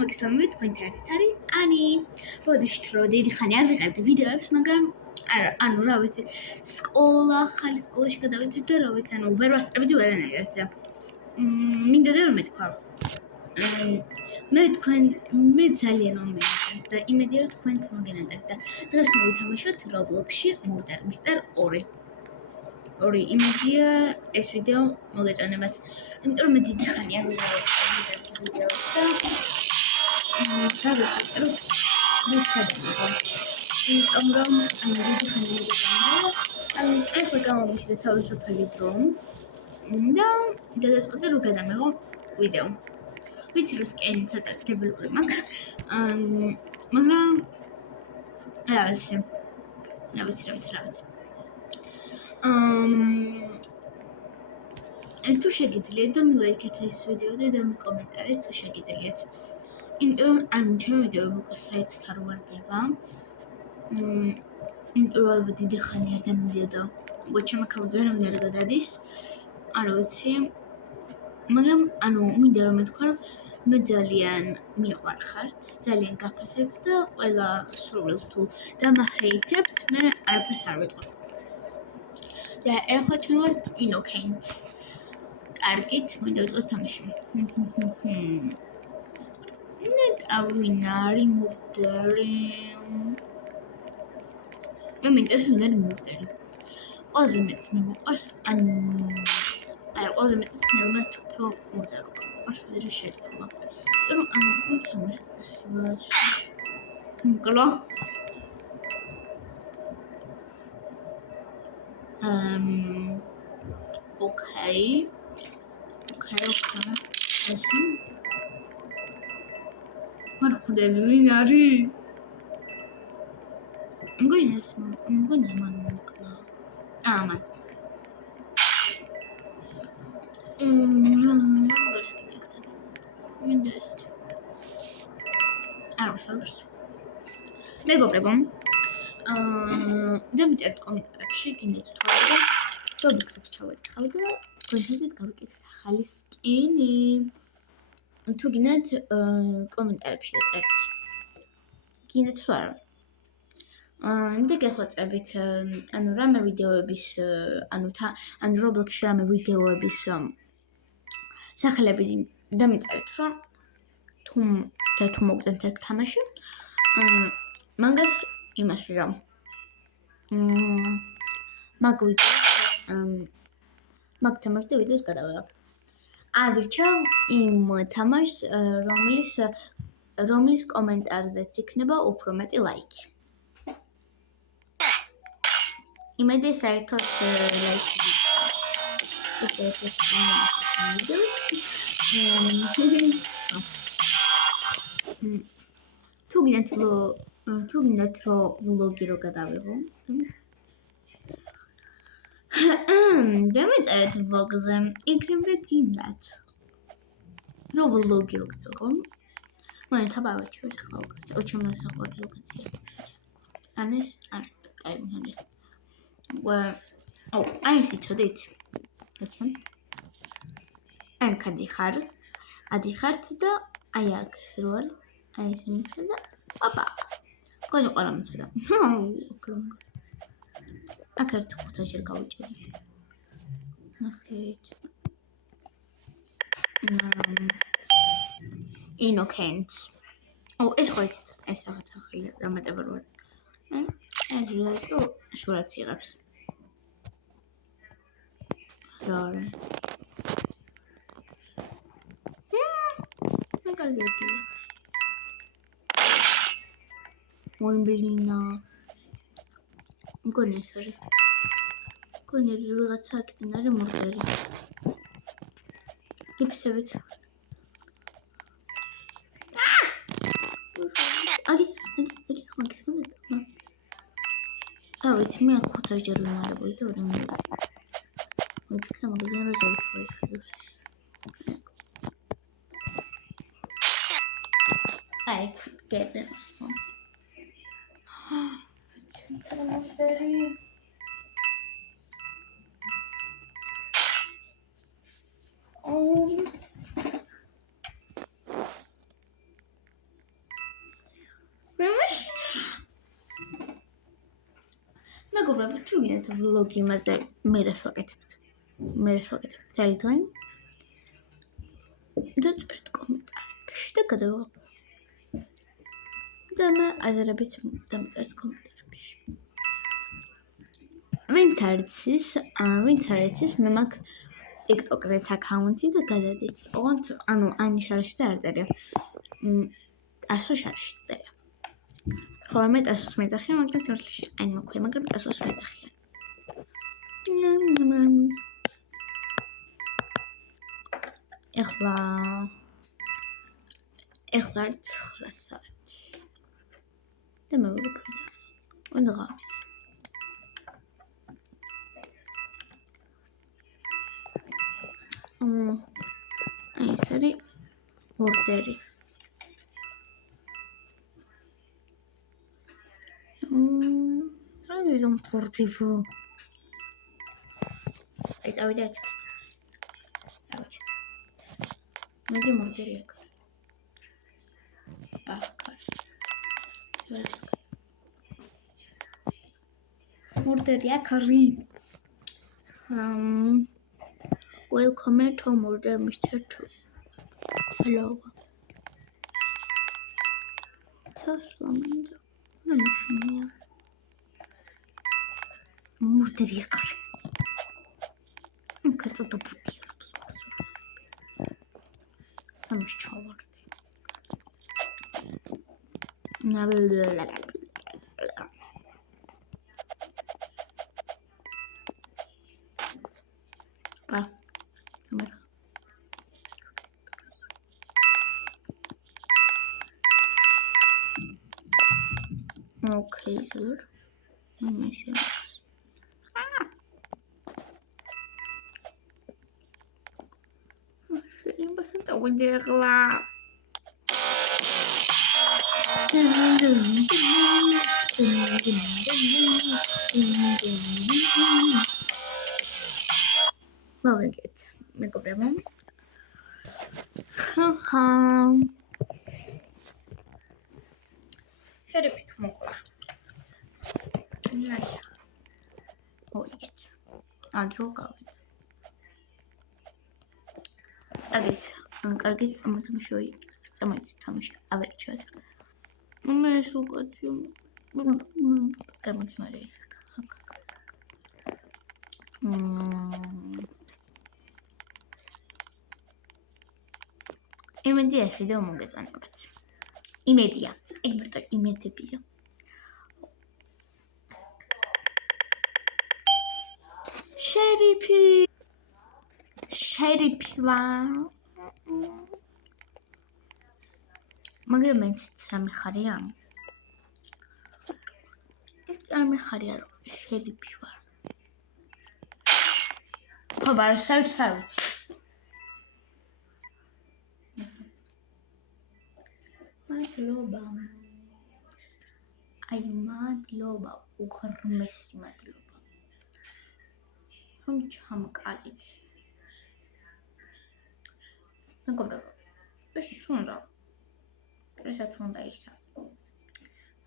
მოგესალმებით, თქვენთან ერთად არის ანი. ბოდიშით რომ დიდი ხანი არ ვიყავდი ვიდეოებს, მაგრამ არა, რა ვიცი, ხალი სკოლაში გადავედი და რა ვიცი, ვერ ვასწრებდი ვერანაირად. მინდოდა რომ მეთქვა. მე ძალიან მომეწონს და იმედია რომ თქვენც მოგენადართ და დღეს მოვითამაშოთ Roblox-ში Murder Mystery 2. ორი იმედია ეს ვიდეო მოგეწონებათ. იმიტომ რომ მე დიდი ხანი არ ვიყავდი ვიდეოებს და ეხლა გამომიშლე თავისუფალი დრო და გადაწყვეტე რომ გადამეღო ვიდეო. ვიცი რომ სკენი ცოტა დებილური მაქვს, მაგრამ რა ვიცი. თუ შეგიძლიათ და მილაიქეთ ეს ვიდეო და დამიკომენტარეთ თუ შეგიძლიათ. იმიტომ რომ ჩემი ვიდეოები უკვე საერთოდ არ ვარდება. იმიტომ რომ დიდი ხანი არ დამიდიოდა. უკვე ჩემი აქაუნტზე ვერავინ არ გადადის. არ ვიცი. მაგრამ მინდა რომ მეთქვა რომ მე ძალიან მიყვარხართ, ძალიან გაფასებთ და ყველა სრულს თუ დამაჰეითებთ, მე არაფერს არ ვიტყვი. და ეხლა ჩვენ ვართ Innocent. კარგით, მინდა ვიწყოთ თამაში. ავინარი მურდერი. მე მინდა მურდერი. ყველაზე მეტს მიყვარს ყველაზე მეტს მე უფრო მურდერი. ასე შეიძლება. რომ ვთამაშოთ. მოკლა. Okay. What could I be doing? I'm going to man. მეგობრებო, დამიწერეთ კომენტარებში, გინდათ თვალე და Roblox-ს ჩავერცხავ და თქვენთან გავიკეთოთ ახალი სკინი. თუ გინდათ კომენტარებში დაწერთ. გინდათ თუ არა. და გეხვეწებით, რამე ვიდეოების, Roblox-ში რამე ვიდეოების სახელები დამიწერეთ, რომ თუ მოგწონთ ეს თამაში. მაგას იმას ვიღავ. მაგ თამაშს ვიდეოს გადავიღებ. ავირჩევ იმ თამაშს, რომლის კომენტარზეც იქნება უფრო მეტი ლაიქი. იმედი საერთოდ ლაიქი. თუ გინდათ რომ ვლოგი რო გადავიღო. დამეწერეთ ვლოგზე, იქნებ გინდათ. რო ვლოგი რო გადავიღო. მე თაბავეჭი ვარ ხალხი. ოჩემ დასაყვარლო ლოკაცია. ანეს კაი მანე. აი სიცოდით. ეცემ. ადიხართ და აი აქ ეს რო არის. აი ეს მიხე და ოპა. ყოლა მიცოდა. აქ ერთ ხუთაშერ გავიჭერე. ნახეთ. Innocent. ეს ხო ეს რაღაც ახალი რამატებარ ვარ. ეს შურაც იღებს. რა. მაგალითად. მოიმბლინა. მგონი ეს არის. მგონი რაღაცა აქედან არის მურდერი. იფსებით. აი, ხმაკის მომენტა. რა ვიცი, მე 5 ჯერ ვიმარებოდი და ვერ მომიყვა. ვიფიქრე მაგალითად რა ზარიფი. აი, გერდენსო. მურდერი. მეგობრებო, თუ გინდათ ვლოგი იმაზე მე რას ვაკეთებთ. Ძალიან დღე. და წერთ კომენტარებში და გადავიღებ. და მე აზრებით დამწერთ კომენტარებში. ვინც არ იცის, მე მაქვს TikTok-ზეც აკაუნტი და გადადით. ოღონდ ანის შარაში და არ წერია. ასო შარაში წერია. ხოლო მე ტასოს მეძახიან, მაგრამ სიმართლეში არ მაქვია, მაგრამ ტასოს მეძახიან. ეხლა 9 საათი. და მე ვიყიდე. უნდა ღამეს. ეს არის ორდერი. რა ვიზამ ხორციფო. აი წავიდეთ. მეგი ორდერი აქ. Order yakari. Welcome to order Mr. 2. Hello. Taslamında. Ne müşün ya? Order yakari. Kaç o da bu diye. Amış çalardı. Ne böyle. Okay, sir. მოვიგეთ მეგობრებო. შერიფით მოკლა. მოვიგეთ. ადრო გავიდე. აგის კარგი თამაში ავერჩათ. მე სულკაცი. გამიგმარი. იმედია ეს ვიდეო მოგეწონებათ. იმედია. ეგრეთო იმედებია. შერიფი ვარ. მაგრამ მეც რამე ხარია? ეს რამე ხარია რომ შერიფი ვარ. ხաբარ სარცარც. მადლობა. აი მადლობა, უღრმესი მადლობა. რომ ჩამკალით. მეგობრებო, ესაც უნდა ისა.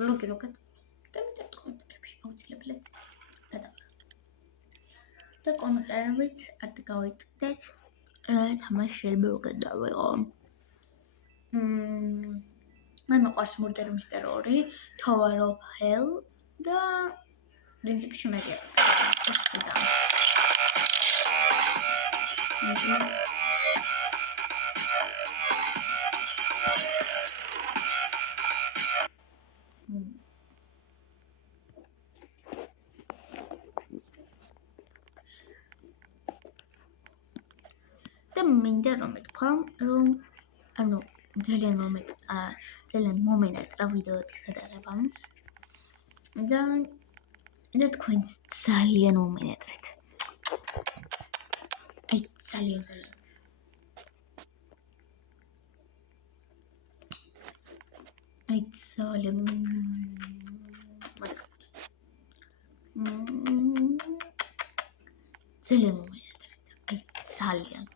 ვლოგი როგეთ და მიწევთ კომენტარებში აუცილებლად გადავიღეთ. და კომენტარებით არ გავიწდეთ რა თამაში შეიძლება გადავიღო. მე მეყვარს Murder Mystery 2, Tower of Hell და პრინციპში მეგია. და მინდა რომ მეთქვა რომ ძალიან მომენატრა ვიდეოების გადაღება და თქვენც ძალიან მომენატრეთ. აი ძალიან ძალიან მომენატრეთ. აი ძალიან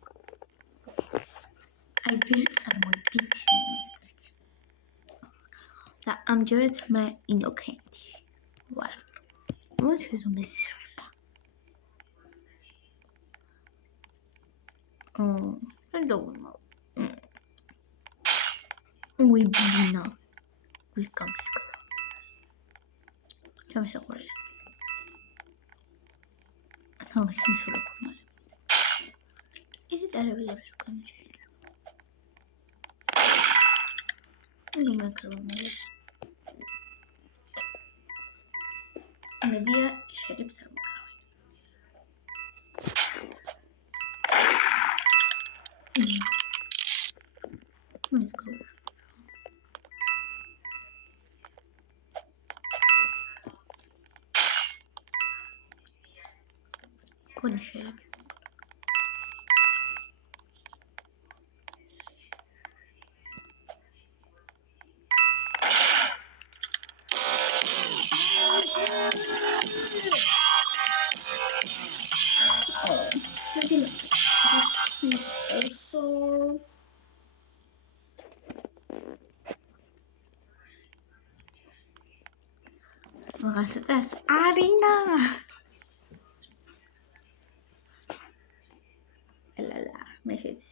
I built someone gives და ამჯერად მე ინოკენტი ვარ. what is Oh, I don't know. We begin now. We come to school. Come to school. Oh, some sort of command. Is it a real school? I don't know. Media شرب سرمایه. كل شيء That's Arena. La, make it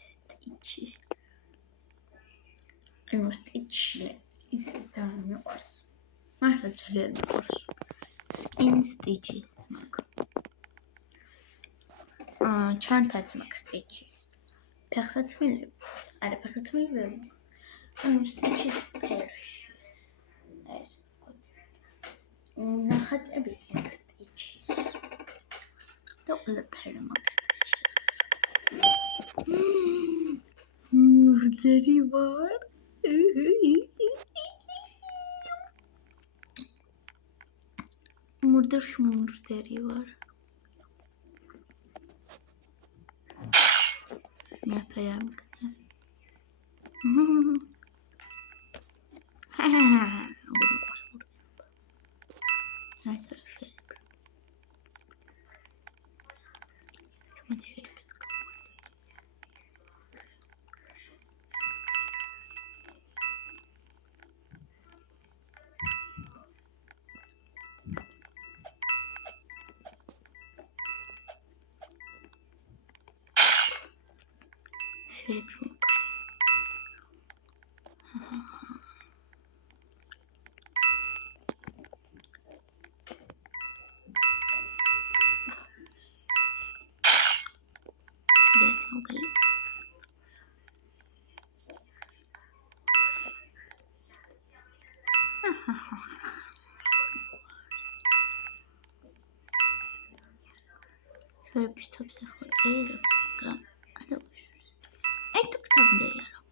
itchy. I must itch. Is it down yours? I have to learn yours. Skin stitches. Chantas max stitches. Perfect mill. Are perfect mill. Stitches perish. Yes. ناخد أبي stitches. Double pair max stitches. Dirty war. Murder var. Ne yapayım? Neyse şey. Hadi şöyle bir sıkı. Şöyle bir şöyle bir top saklı eğilim. Hadi uçuruz. En top kitabında yarım.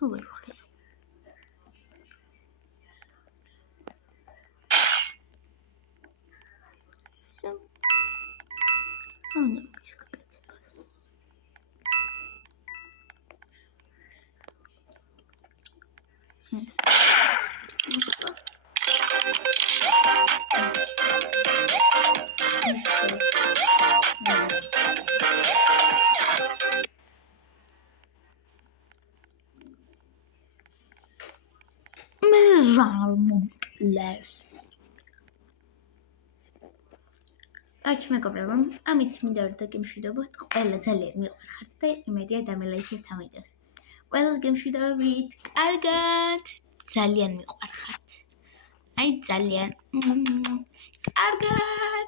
Çok var bakayım. Anladım. Taci მეგობრებო, ამით მინდა რომ დაგემშვიდობოთ. ყველა ძალიან მიყვარხართ და იმედია დამელაიქებთ ამ ვიდეოს. ყველას გემშვიდობებით. კარგად. ძალიან მიყვარხართ. აი ძალიან. კარგად.